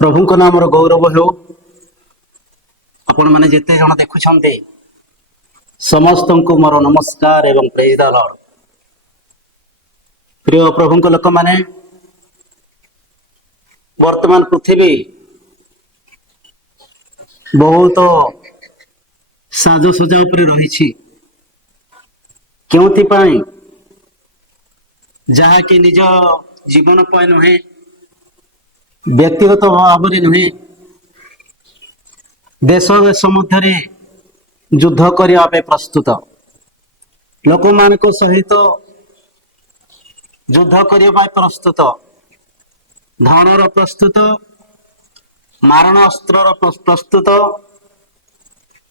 प्रभु नाम गौरव हो। आपण मैंने जिते जन देखुं समस्त को मोर नमस्कार एवं प्रेज द लॉर्ड। प्रिय प्रभु लोक मैंने वर्तमान पृथ्वी बहुत साजसजा उपर रही क्यों जहाँकि निज जीवन पर नुहे व्यक्तिगत भाव नुहे देश देश मध्य युद्ध करने प्रस्तुत लोक मान सहित युद्ध करने प्रस्तुत धनर प्रस्तुत मारण अस्त्र प्रस्तुत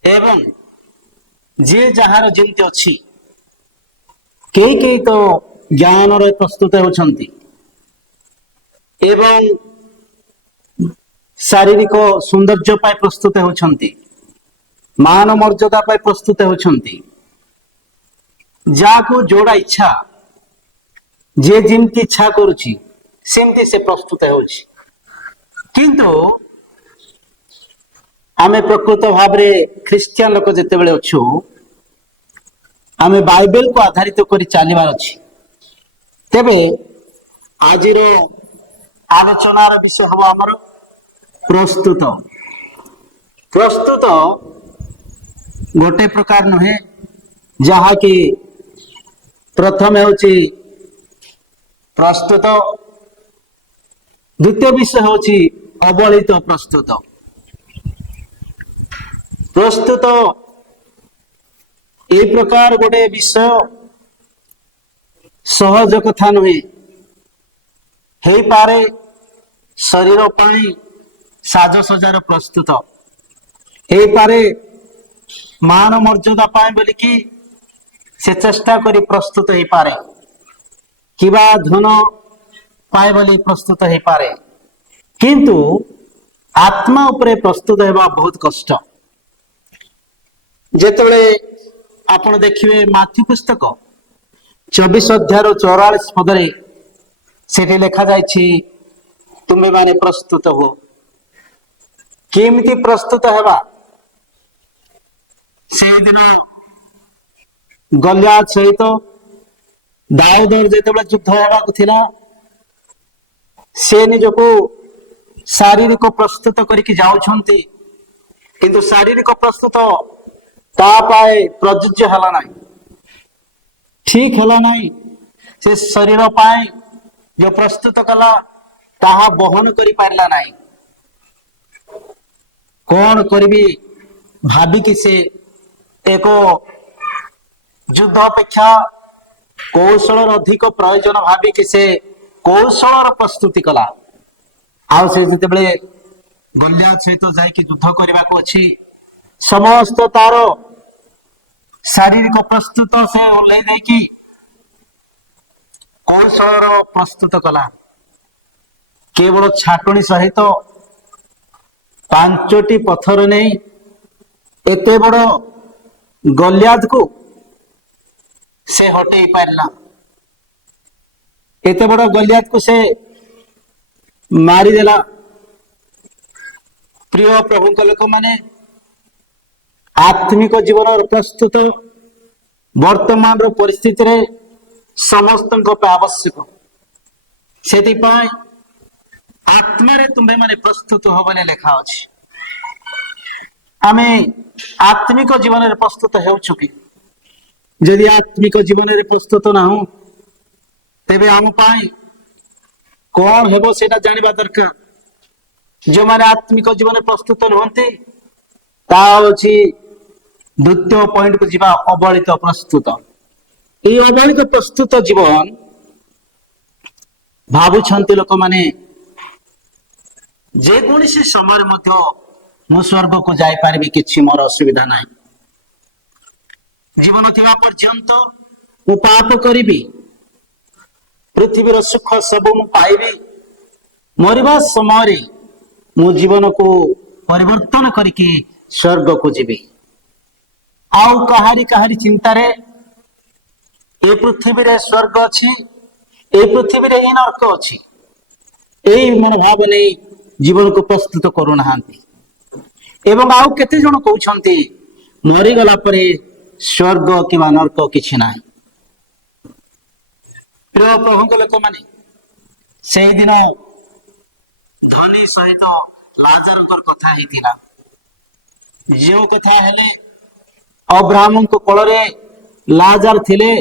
एवं जे जार जमी अच्छी कई तो ज्ञान प्रस्तुत होती एवं शारीरिक सौंदर्य प्रस्तुत होती मान मर्यादा प्रस्तुत होती जाको जोड़ा इच्छा जे जिमती इच्छा करुची सेमती से प्रस्तुत होची किंतु आमे प्रकृत भाव में ख्रिस्टियन लोक जिते बड़े अच्छु आमे बाइबल को आधारित कर चलबार अच्छी तेबे आज आलोचनार विषय हम आमर प्रस्तुत प्रस्तुत गोटे प्रकार नुहे जहा कि प्रथम होची प्रस्तुत द्वितीय विषय होची अबलित प्रस्तुत प्रस्तुत ए प्रकार गोटे विषय सहज कथा नुहे हे पारे शरीर पाई साजसजार प्रस्तुत हे पारे मान मर्यादा पाए बोलिकी से चेष्टा करी प्रस्तुत हो पारे किबा धन पाए बोली प्रस्तुत हो पारे किंतु आत्मा उपरे प्रस्तुत होगा बहुत कष्ट। जेतबेले आपण देखिए माथ्यू पुस्तक 24 अध्याय 44 पदरे सेठी लिखा जायछि तुम्हें माने प्रस्तुत हो केमिति प्रस्तुत हेबा से दिन गलियात सहित दाऊदर जेतबेले युद्ध हेबा थिला से निजको शारीरिक प्रस्तुत करके जाउछंती किंतु शारीरिक प्रस्तुत तापाए प्रযোज्य हला नहीं ठीक हला नहीं से शरीर पाए जो प्रस्तुत कला ताहा बहन करि पारला नहीं कौन करी भाभी कि से एक युद्ध अपेक्षा कौशल अधिक प्रयोजन भावी कि से कौशल प्रस्तुति कला आउ से जितेबले गलियात सहित जाइए युद्ध करने को अच्छी समस्त तार शारीरिक प्रस्तुत से ओल्लै देकी कौशल प्रस्तुत कला केवल छाटुणी सहित 5टी पत्थर नहीं एत बड़ गलियात को से हटे पारला एत बड़ गलियात को से मारिदेला। प्रिय प्रभु लोक माने आत्मिक जीवन प्रस्तुत वर्तमान परिस्थिति रे समस्त आवश्यक से आत्मा रे तुम्हें माने प्रस्तुत हो बोले लेखा अछि आमे आत्मिक जीवन रे प्रस्तुत हेउछु कि यदि आत्मिक जीवन रे प्रस्तुत ना हो तेबे हम पाई कौन हेबो सेटा जानिबा दरकार जो माने आत्मिक जीवन प्रस्तुत नहंती ता अछि द्वितीय पॉइंट को जीवा अबलित प्रस्तुत ये अबलित प्रस्तुत जीवन भावुछंती लोक माने जे कोनसी समय मध्य मु स्वर्ग को जाई पारबी किछि मोर असुविधा नाही जीवन थिबा पर्यंत मु पाप करिबी पृथ्वीर सुख सब मु पाइबी मरिबा समय मु जीवन को परिवर्तन करके स्वर्ग को जीवी आउ कहारी कहारी चिंता रे ए पृथ्वी रे स्वर्ग अच्छी ए पृथ्वी रे ही नरक अच्छी यही मन भाव नहीं ଜୀବନକୁ ପ୍ରସ୍ତୁତ କରୁନାହାନ୍ତି। ଏବଂ ଆଉ କେତେ ଜଣ କହୁଛନ୍ତି ମରିଗଲା ପରେ ସ୍ୱର୍ଗ କିମ୍ବା ନର୍କ କିଛି ନାହିଁ। ପ୍ରିୟ ପ୍ରଭୁଙ୍କ ଲୋକମାନେ, ସେଇଦିନ ଧନୀ ସହିତ ଲାଜାରଙ୍କର କଥା ହେଇଥିଲା। ଯେଉଁ କଥା ହେଲେ ଅବ୍ରାହ୍ମଙ୍କ କୋଳରେ ଲାଜାର ଥିଲେ,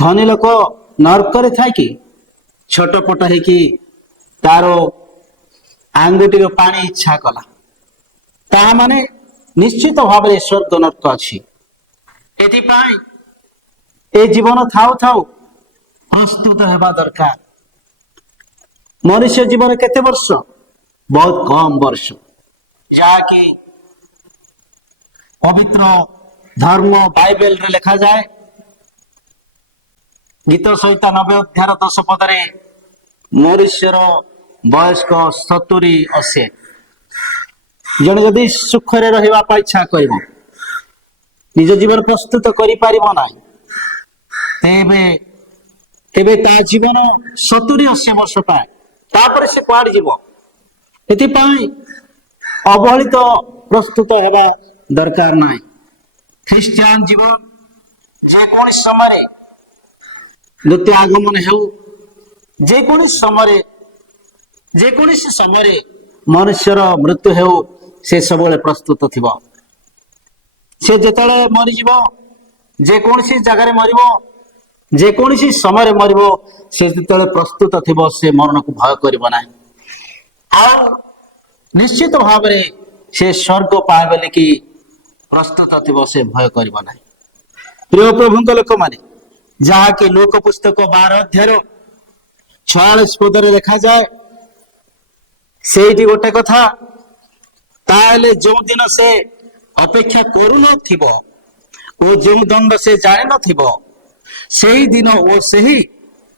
ଧନୀ ଲୋକ ନର୍କରେ ଥାଏ କି ଛଟପଟ ହେଇକି ତାର ଆଙ୍ଗୁଠିର ପାଣି ଇଚ୍ଛା କଲା। ତାହା ମାନେ ନିଶ୍ଚିତ ଭାବରେ ସ୍ୱର୍ଗ ନର୍କ ଅଛି। ଏଥିପାଇଁ ଏ ଜୀବନ ଥାଉ ଥାଉ ପ୍ରସ୍ତୁତ ହେବା ଦରକାର। ମନୁଷ୍ୟ ଜୀବନ କେତେ ବର୍ଷ? ବହୁତ କମ ବର୍ଷ, ଯାହାକି ପବିତ୍ର ଧର୍ମ ବାଇବେଲରେ ଲେଖାଯାଏ। ଗୀତ ସହିତ 90 ଅଧ୍ୟାୟ 10 ପଦରେ ମନୁଷ୍ୟର ବୟସ୍କ 70-80। ଜଣେ ଯଦି ସୁଖରେ ରହିବା ପାଇଁ ଇଚ୍ଛା କରିବ, ନିଜ ଜୀବନ ପ୍ରସ୍ତୁତ କରିପାରିବ ନାହିଁ, ତେବେ ତା ଜୀବନ 70-80 ବର୍ଷ ପାଏ। ତାପରେ ସେ କୁଆଡେ ଯିବ? ଏଥିପାଇଁ ଅବହେଳିତ ପ୍ରସ୍ତୁତ ହେବା ଦରକାର ନାହିଁ। ଖ୍ରୀଷ୍ଟିଆନ ଜୀବନ ଯେକୌଣସି ସମୟରେ ଦ୍ୱିତୀୟ ଆଗମନ ହେଉ, ଯେକୌଣସି ସମୟରେ ମନୁଷ୍ୟର ମୃତ୍ୟୁ ହେଉ, ସେ ସବୁବେଳେ ପ୍ରସ୍ତୁତ ଥିବ। ସେ ଯେତେବେଳେ ମରିଯିବ, ଯେକୌଣସି ଜାଗାରେ ମରିବ, ଯେକୌଣସି ସମୟରେ ମରିବ, ସେ ଯେତେବେଳେ ପ୍ରସ୍ତୁତ ଥିବ, ସେ ମରଣକୁ ଭୟ କରିବ ନାହିଁ। ଆଉ ନିଶ୍ଚିତ ଭାବରେ ସେ ସ୍ୱର୍ଗ ପାଏ ବୋଲିକି ପ୍ରସ୍ତୁତ ଥିବ, ସେ ଭୟ କରିବ ନାହିଁ। ପ୍ରିୟ ପ୍ରଭୁଙ୍କ ଲୋକମାନେ, ଯାହାକି ଲୋକ ପୁସ୍ତକ 12 ଅଧ୍ୟାୟ 46 ପଦରେ ଲେଖାଯାଏ, ସେଇଠି ଗୋଟେ କଥା, ତାହେଲେ ଯେଉଁ ଦିନ ସେ ଅପେକ୍ଷା କରୁନଥିବ ଓ ଯେଉଁ ଦଣ୍ଡ ସେ ଜାଣିନଥିବ, ସେହି ଦିନ ଓ ସେହି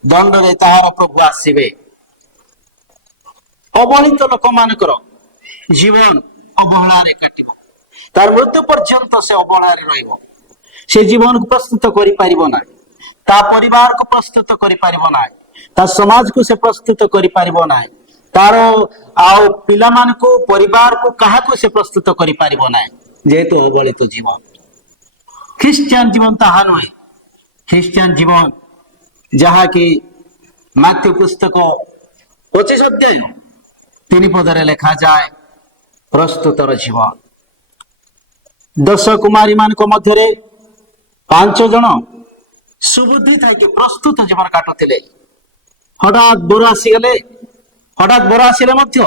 ଦଣ୍ଡରେ ତାହାର ପ୍ରଭୁ ଆସିବେ। ଅବହେଳିତ ଲୋକମାନଙ୍କର ଜୀବନ ଅବହେଳାରେ କାଟିବ। ତାର ମୃତ୍ୟୁ ପର୍ଯ୍ୟନ୍ତ ସେ ଅବହେଳାରେ ରହିବ। ସେ ଜୀବନକୁ ପ୍ରସ୍ତୁତ କରିପାରିବ ନାହିଁ, ତା ପରିବାରକୁ ପ୍ରସ୍ତୁତ କରିପାରିବ ନାହିଁ, ତା ସମାଜକୁ ସେ ପ୍ରସ୍ତୁତ କରିପାରିବ ନାହିଁ, ତାର ଆଉ ପିଲାମାନଙ୍କୁ, ପରିବାରକୁ, କାହାକୁ ସେ ପ୍ରସ୍ତୁତ କରିପାରିବ ନାହିଁ, ଯେହେତୁ ଅବହେଳିତ ଜୀବନ। ଖ୍ରୀଷ୍ଟିଆନ ଜୀବନ ତାହା ନୁହେଁ। ଖ୍ରୀଷ୍ଟିଆନ ଜୀବନ ଯାହାକି ମାଥ୍ୟୁ ପୁସ୍ତକ 25 ଅଧ୍ୟାୟ 3 ପଦରେ ଲେଖାଯାଏ, ପ୍ରସ୍ତୁତର ଜୀବନ। 10 କୁମାରୀ ମାନଙ୍କ ମଧ୍ୟରେ 5 ଜଣ ସୁବୁଦ୍ଧି ଥାଇକି ପ୍ରସ୍ତୁତ ଜୀବନ କାଟୁଥିଲେ। ହଠାତ୍ ବର ଆସିଲେ ମଧ୍ୟ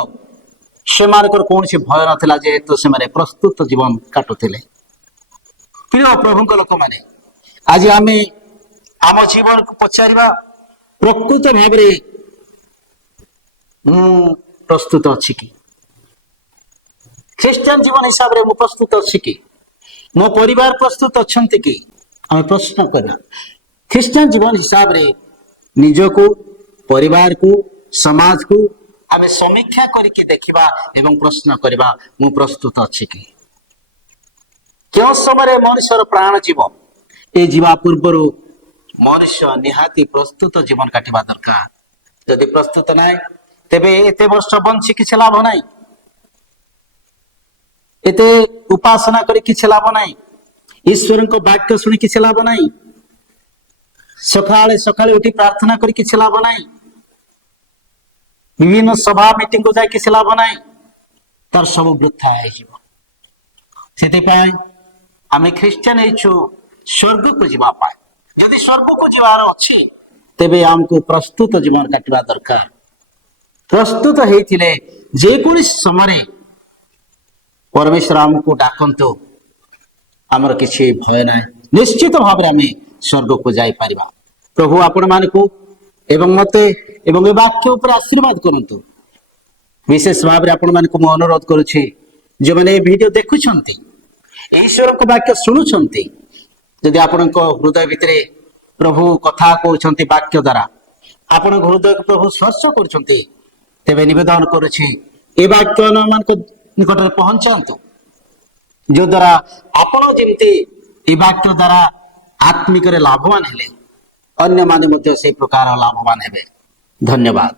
ସେମାନଙ୍କର କୌଣସି ଭୟ ନଥିଲା, ଯେହେତୁ ସେମାନେ ପ୍ରସ୍ତୁତ ଜୀବନ କାଟୁଥିଲେ। ପ୍ରିୟ ପ୍ରଭୁଙ୍କ ଲୋକମାନେ, ଆଜି ଆମେ ଆମ ଜୀବନକୁ ପଚାରିବା, ପ୍ରକୃତ ଭାବରେ ମୁଁ ପ୍ରସ୍ତୁତ ଅଛି କି? ଖ୍ରୀଷ୍ଟିଆନ ଜୀବନ ହିସାବରେ ମୁଁ ପ୍ରସ୍ତୁତ ଅଛି କି? ମୋ ପରିବାର ପ୍ରସ୍ତୁତ ଅଛନ୍ତି କି? ଆମେ ପ୍ରଶ୍ନ କରିବା। ଖ୍ରୀଷ୍ଟିଆନ ଜୀବନ ହିସାବରେ ନିଜକୁ, ପରିବାରକୁ, ସମାଜକୁ ଆମେ ସମୀକ୍ଷା କରିକି ଦେଖିବା ଏବଂ ପ୍ରଶ୍ନ କରିବା, ମୁଁ ପ୍ରସ୍ତୁତ ଅଛି କି? କେଉଁ ସମୟରେ ମଣିଷର ପ୍ରାଣ ଯିବ, ଏ ଯିବା ପୂର୍ବରୁ ମନୁଷ୍ୟ ନିହାତି ପ୍ରସ୍ତୁତ ଜୀବନ କାଟିବା ଦରକାର। ଯଦି ପ୍ରସ୍ତୁତ ନାହିଁ, ତେବେ ଏତେ ବର୍ଷ ବଞ୍ଚି କିଛି ଲାଭ ନାହିଁ, ଏତେ ଉପାସନା କରି କିଛି ଲାଭ ନାହିଁ, ଈଶ୍ୱରଙ୍କ ବାକ୍ୟ ଶୁଣି କିଛି ଲାଭ ନାହିଁ, ସକାଳେ ଉଠି ପ୍ରାର୍ଥନା କରି କିଛି ଲାଭ ନାହିଁ, ବିଭିନ୍ନ ସଭା ମିଟିଂକୁ ଯାଇ କିଛି ଲାଭ ନାହିଁ, ତାର ସବୁ ବୃଥା ହେଇଯିବ। ସେଥିପାଇଁ ଆମେ ଖ୍ରୀଷ୍ଟିଆନ ହେଇଛୁ ସ୍ୱର୍ଗକୁ ଯିବା ପାଇଁ। ଯଦି ସ୍ୱର୍ଗକୁ ଯିବାର ଅଛି, ତେବେ ଆମକୁ ପ୍ରସ୍ତୁତ ଜୀବନ କାଟିବା ଦରକାର। ପ୍ରସ୍ତୁତ ହେଇଥିଲେ ଯେକୌଣସି ସମୟରେ ପରମେଶ୍ୱର ଆମକୁ ଡାକନ୍ତୁ, ଆମର କିଛି ଭୟ ନାହିଁ, ନିଶ୍ଚିତ ଭାବରେ ଆମେ ସ୍ୱର୍ଗକୁ ଯାଇପାରିବା। ପ୍ରଭୁ ଆପଣମାନଙ୍କୁ ଏବଂ ମତେ ଏବଂ ଏ ବାକ୍ୟ ଉପରେ ଆଶୀର୍ବାଦ କରନ୍ତୁ। ବିଶେଷ ଭାବରେ ଆପଣମାନଙ୍କୁ ମୁଁ ଅନୁରୋଧ କରୁଛି, ଯେଉଁମାନେ ଏ ଭିଡିଓ ଦେଖୁଛନ୍ତି, ଈଶ୍ୱରଙ୍କ ବାକ୍ୟ ଶୁଣୁଛନ୍ତି, ଯଦି ଆପଣଙ୍କ ହୃଦୟ ଭିତରେ ପ୍ରଭୁ କଥା କହୁଛନ୍ତି, ବାକ୍ୟ ଦ୍ୱାରା ଆପଣଙ୍କ ହୃଦୟକୁ ପ୍ରଭୁ ସ୍ପର୍ଶ କରୁଛନ୍ତି, ତେବେ ନିବେଦନ କରୁଛି, ଏ ବାକ୍ୟ ଅନ୍ୟମାନଙ୍କ ନିକଟରେ ପହଞ୍ଚାନ୍ତୁ, ଯଦ୍ୱାରା ଆପଣ ଯେମିତି ଏ ବାକ୍ୟ ଦ୍ୱାରା ଆତ୍ମିକରେ ଲାଭବାନ ହେଲେ, ଅନ୍ୟମାନେ ମଧ୍ୟ ସେଇ ପ୍ରକାର ଲାଭବାନ ହେବେ। ଧନ୍ୟବାଦ।